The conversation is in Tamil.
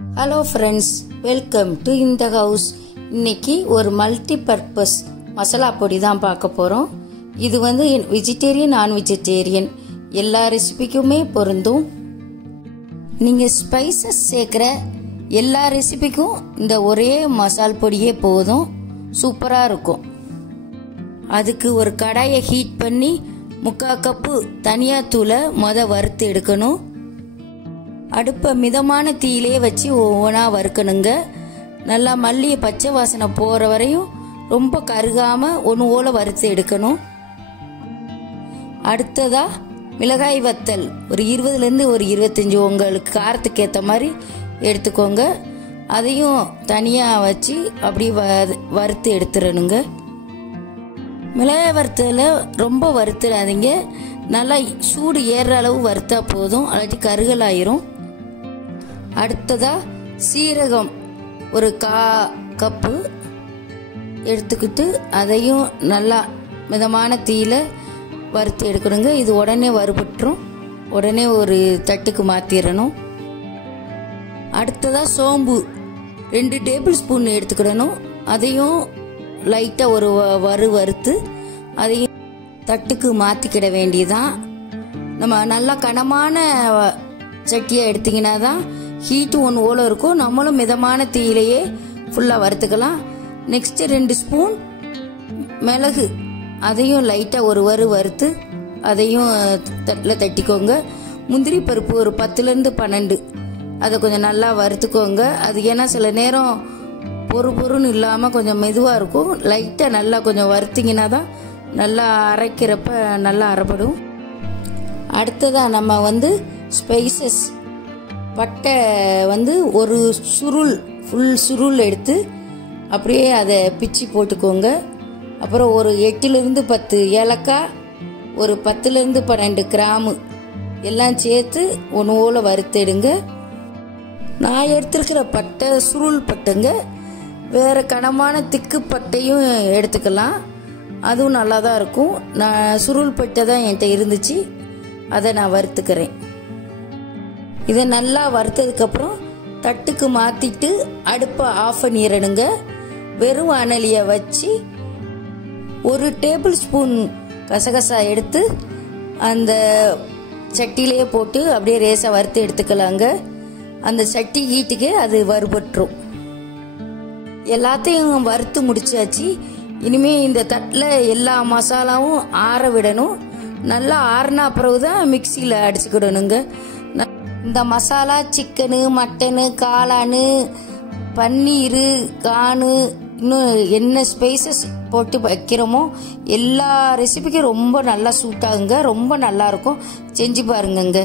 ஹலோ ஃப்ரெண்ட்ஸ், வெல்கம் டு இந்த ஹவுஸ். இன்னைக்கு ஒரு மல்டி பர்பஸ் மசாலா பொடி தான் பார்க்க போகிறோம். இது வந்து வெஜிடேரியன் நான் வெஜிடேரியன் எல்லா ரெசிபிக்குமே பொருந்தும். நீங்கள் ஸ்பைசஸ் சேர்க்குற எல்லா ரெசிபிக்கும் இந்த ஒரே மசால் பொடியே போதும், சூப்பராக இருக்கும். அதுக்கு ஒரு கடாயை ஹீட் பண்ணி 3/4 கப்பு தனியாத்தூளை வறுத்து எடுக்கணும். அடுப்பை மிதமான தீயிலே வச்சு ஒவ்வொன்றா வறுக்கணுங்க. நல்லா மல்லி பச்சை வாசனை போகிற வரையும் ரொம்ப கருகாமல் ஒன்று போல வறுத்து எடுக்கணும். அடுத்ததா மிளகாய் வத்தல் ஒரு 20லேருந்து ஒரு 25 உங்களுக்கு காரத்துக்கு ஏற்ற மாதிரி எடுத்துக்கோங்க. அதையும் தனியாக வச்சு அப்படியே வறுத்து எடுத்துடணுங்க. மிளகாய் வறுத்தல ரொம்ப வறுத்துடாதீங்க, நல்லா சூடு ஏறுற அளவு வறுத்தா போதும், அல்லாட்டி கருகல் ஆயிரும். அடுத்ததா சீரகம் ஒரு 1/4 கப்பு எடுத்துக்கிட்டு அதையும் நல்லா மிதமான தீயில வறுத்து எடுக்கணுங்க. இது உடனே வறுபட்டுரும், உடனே ஒரு தட்டுக்கு மாற்றிடணும். அடுத்ததா சோம்பு 2 டேபிள் ஸ்பூன் எடுத்துக்கிடணும். அதையும் லைட்டாக ஒரு வறுத்து அதையும் தட்டுக்கு மாற்றிக்கிட வேண்டியதான். நம்ம நல்லா கனமான சட்டியாக எடுத்திங்கன்னா தான் ஹீட்டு ஒன்று ஓல இருக்கும். நம்மளும் மிதமான தீயிலேயே ஃபுல்லாக வறுத்துக்கலாம். நெக்ஸ்ட்டு 2 ஸ்பூன் மிளகு, அதையும் லைட்டாக ஒரு வறுத்து அதையும் தட்டில் தட்டிக்கோங்க. முந்திரி பருப்பு ஒரு 10லேருந்து 12 அதை கொஞ்சம் நல்லா வறுத்துக்கோங்க. அது ஏன்னா சில நேரம் பொறுன்னு இல்லாமல் கொஞ்சம் மெதுவாக இருக்கும். லைட்டாக நல்லா கொஞ்சம் வறுத்திங்கன்னா தான் நல்லா அரைக்கிறப்ப நல்லா அரைப்படும். அடுத்ததாக நம்ம வந்து ஸ்பைசஸ் பட்டை வந்து ஒரு ஃபுல் சுருள் எடுத்து அப்படியே அதை பிச்சு போட்டுக்கோங்க. அப்புறம் ஒரு 8லேருந்து 10 ஏலக்காய், ஒரு 10லேருந்து 12 கிராம்பு எல்லாம் சேர்த்து ஒன்று போல வறுத்தெடுங்க. நான் எடுத்துருக்கிற பட்டை சுருள் பட்டைங்க. வேறு கனமான திக்கு பட்டையும் எடுத்துக்கலாம், அதுவும் நல்லா தான் இருக்கும். நான் சுருள் பட்டை தான் என்கிட்ட இருந்துச்சு, அதை நான் வறுத்துக்கிறேன். இதை நல்லா வறுத்ததுக்கப்புறம் தட்டுக்கு மாற்றிட்டு அடுப்பை ஆஃப் பண்ணிடணுங்க. வெறும் அனலியை வச்சு ஒரு டேபிள் ஸ்பூன் கசகசா எடுத்து அந்த சட்டிலேயே போட்டு அப்படியே ரேசாக வறுத்து எடுத்துக்கலாங்க. அந்த சட்டி ஹீட்டுக்கு அது வறுபட்டுரும். எல்லாத்தையும் வறுத்து முடிச்சாச்சு. இனிமே இந்த தட்டில் எல்லா மசாலாவும் ஆற விடணும். நல்லா ஆறினா பிறகு தான் மிக்சியில் அடிச்சுக்கிடணுங்க. இந்த மசாலா சிக்கனு, மட்டனு, காளானு, பன்னீர், கானு, இன்னும் என்ன ஸ்பைசஸ் போட்டு வைக்கிறோமோ எல்லா ரெசிபிக்கும் ரொம்ப நல்லா சூட் ஆகுங்க. ரொம்ப நல்லா இருக்கும், செஞ்சு பாருங்கங்க.